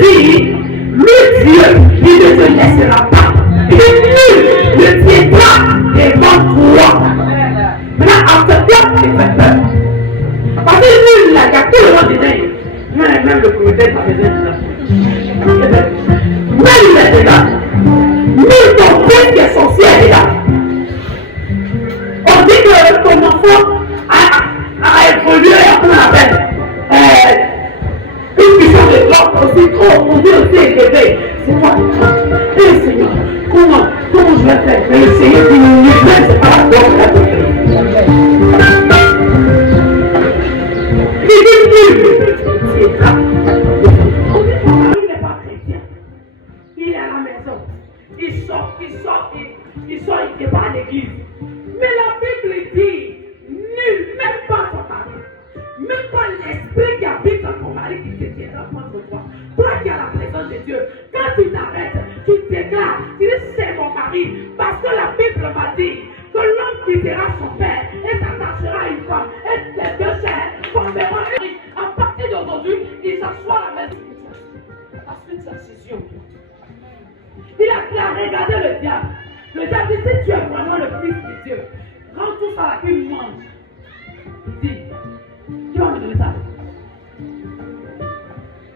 dit, le Dieu, il ne te laissera pas. Il nul ne tiendra devant toi. Maintenant, en ce temps, il fait peur. Parce que nul, là, il y a tout le monde dedans. Même le comité pas besoin de ça. Même il est là. Nul ton père qui est sorcier est là. On dit que ton enfant a évolué, comment on appelle, une vision de l'autre aussi, on dit aussi élevé. C'est moi qui prends. Eh Seigneur, comment je vais faire? Mais le Seigneur dit, ne c'est pas la porte à te faire. Il dit, c'est là. Il n'est pas chrétien. Il est à la maison. Il sort, il n'est pas à l'église. Mais la Bible dit, nul, même pas ton mari, même pas l'esprit qui habite dans ton mari qui te tiendra contre toi. Toi qui as la présence de Dieu, quand tu t'arrêtes, tu déclares, tu dis c'est mon mari, parce que la Bible m'a dit que l'homme quittera son père et s'attachera à une femme, et les deux chairs formeront un riche. À partir d'aujourd'hui, il s'assoit à la maison. Parce que sa décision. Il a regardé le diable. Le diable dit, si tu es vraiment le fils de Dieu, rends tout ça à qu'il mange. Il dit, qui va me donner ça?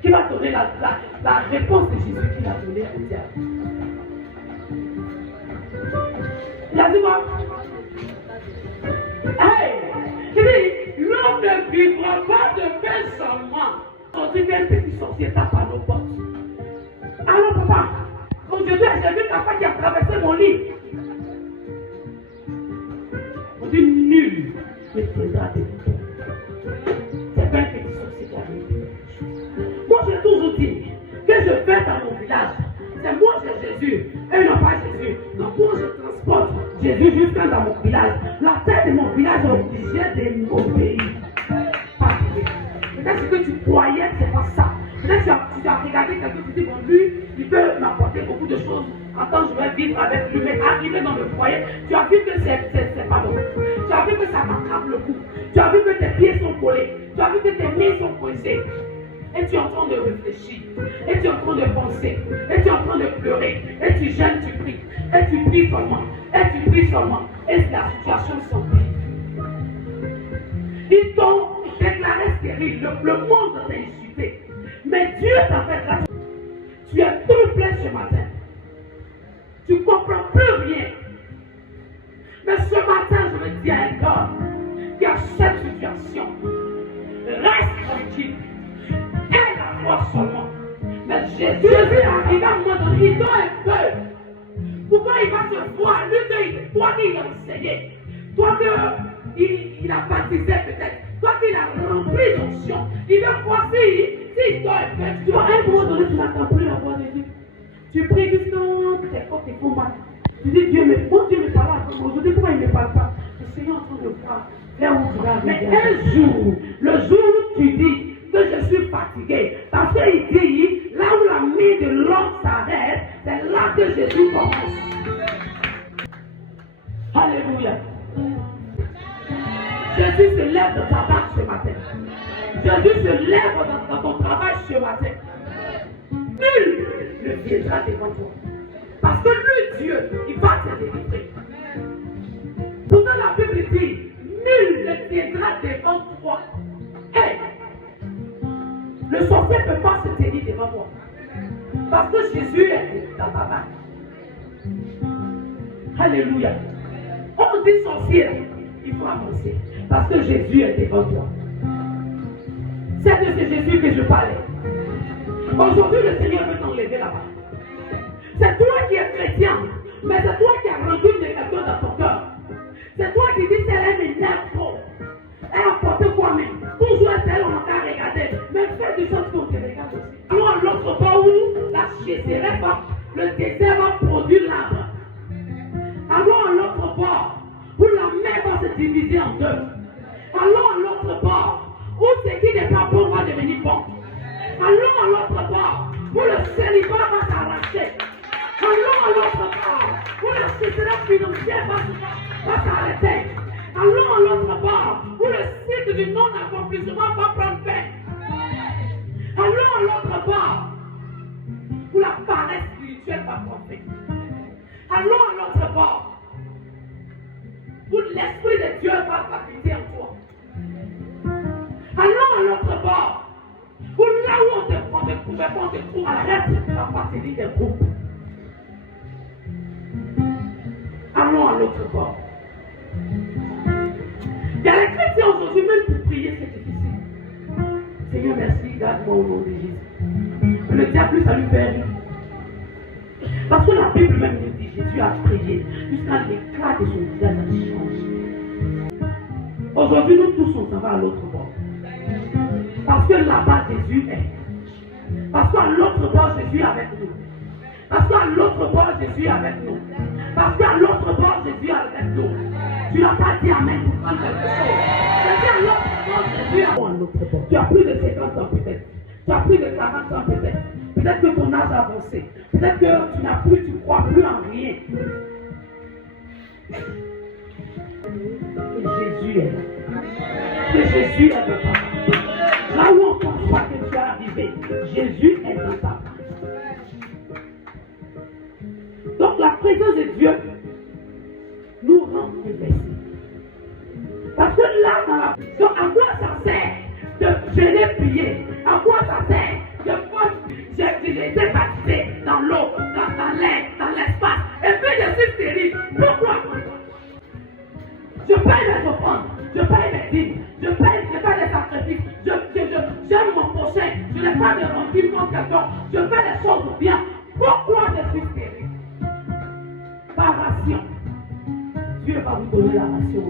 Qui va donner la réponse de Jésus qu'il a donnée au diable? Il a dit quoi? Hey! Il dit, l'homme ne vivra pas de pain seulement. On dit qu'un petit sorcier tape à nos portes. Alors papa, aujourd'hui j'ai vu papa qui a traversé mon lit. On dit nul ne tiendra de vous. C'est pas un petit sorcier qui a dit. Moi j'ai toujours dit que je fais dans mon village. C'est moi j'ai Jésus, et non pas Jésus. Donc moi je transporte Jésus jusqu'à dans mon village. La tête de mon village est obligée de m'obéir. Peut-être que tu croyais que c'est pas ça. Peut-être que tu as regardé quelqu'un qui dit, bon, lui, il peut m'apporter beaucoup de choses. En tant que je vais vivre avec lui, mais arriver dans le foyer, tu as vu que c'est pas bon. Tu as vu que ça t'attrape le cou. Tu as vu que tes pieds sont collés. Tu as vu que tes mains sont coincées. Et tu es en train de réfléchir. Et tu es en train de penser. Et tu es en train de pleurer. Et tu jeûnes, tu pries. Et tu pries seulement. Et tu pries seulement. Et la situation s'empire. Ils t'ont déclaré stérile. Le monde t'a insulté. Mais Dieu t'a fait grâce. Tu es tout plein ce matin. Tu ne comprends plus rien. Mais ce matin, je veux dire à un homme qui a cette situation. Reste tranquille. Aie la foi seulement. Mais Jésus est arrivé à un moment donné. Il donne un peu. Pourquoi il va te voir? Lui, toi qui l'as enseigné. Toi qu'il a baptisé peut-être. Toi qui l'as rempli d'onction. Il va voir s'il doit un peu. Tu vois, à un moment donné, tu n'attends plus la voix de Dieu. Tu pries jusqu'à tes côtes et font mal. Tu dis, Dieu, mais bon Dieu me parle à toi. Aujourd'hui, pourquoi il ne me parle pas? Le Seigneur est en train de voir. Là où tu vas arriver. Mais un jour, le jour où tu dis que je suis fatigué, parce qu'il dit, là où la main de l'homme s'arrête, c'est là que Jésus commence. Alléluia. Jésus se lève dans ta barque ce matin. Jésus se lève dans ton travail ce matin. Nul ne viendra devant toi. Parce que lui, Dieu, il va te délivrer. Pourtant, la Bible dit, nul ne viendra devant toi. Hey! Le sorcier ne peut pas se tenir devant toi. Parce que Jésus est dans ta barque. Alléluia. On dit sorcier, il faut avancer. Parce que Jésus est devant toi. C'est de ce Jésus que je parlais. Aujourd'hui, le Seigneur veut t'enlever là-bas. C'est toi qui es chrétien, mais c'est toi qui as rendu une négation dans ton cœur. C'est toi qui dis c'est m'énerve trop. Elle a porté quoi-même. Toujours elle, on t'a regardé. Mais fais du sens qu'on te regarde aussi. Allons à l'autre bord où la sécheresse va, le désert va produire l'arbre. Allons à l'autre bord où la mer va se diviser en deux. Allons à l'autre bord où ce qui n'est pas bon va devenir bon. Allons à l'autre bord où le célibat va s'arracher. Allons à l'autre bord où la sécheresse financière va s'arrêter. Allons à l'autre bord où le cycle du non-accomplissement va prendre fin. Allons à l'autre bord où la paresse spirituelle va tromper. Allons à l'autre bord, où l'Esprit de Dieu va habiter en toi. Allons à l'autre bord, où là où on te trouvait, on te trouve, arrête d'appartenir des groupes. Allons à l'autre bord. Il y a les chrétiens aujourd'hui, même pour prier, c'est difficile. Seigneur, merci, garde-moi au nom de Jésus. Mais le diable, ça lui fait rire. Parce que la Bible même nous dit, Jésus a prié jusqu'à l'éclat de son visage change. Aujourd'hui, nous tous, on s'en va à l'autre bord. Parce que là-bas, Jésus est. Parce qu'à l'autre bord, Jésus est avec nous. Parce qu'à l'autre bord, Jésus est avec nous. Parce qu'à l'autre bord, Jésus est avec nous. Tu n'as pas dit Amen pour prendre quelque chose. Tu dis à l'autre bord, Jésus est à l'autre bord. Tu as plus de 50 ans peut-être. Tu as plus de 40 ans peut-être. Peut-être que ton âge a avancé. Peut-être que tu n'as plus, tu ne crois plus en rien. Et Jésus est là. Que Jésus est de toi. Là où on pense pas que tu es arrivé, Jésus est dans ta main. Donc la présence de Dieu nous rend invincibles. Parce que là, dans la prison, à quoi ça sert de gêner prier? À quoi ça sert de fois j'ai été baptisé dans l'eau, dans l'air, dans l'espace, et puis je suis stérile? Pourquoi? Je paye mes offrandes, je paye mes dîmes, je fais des sacrifices, j'aime mon prochain, je n'ai pas de rancune contre quelqu'un, je fais les choses bien. Pourquoi je suis stérile? Par ration. Dieu va vous donner la ration.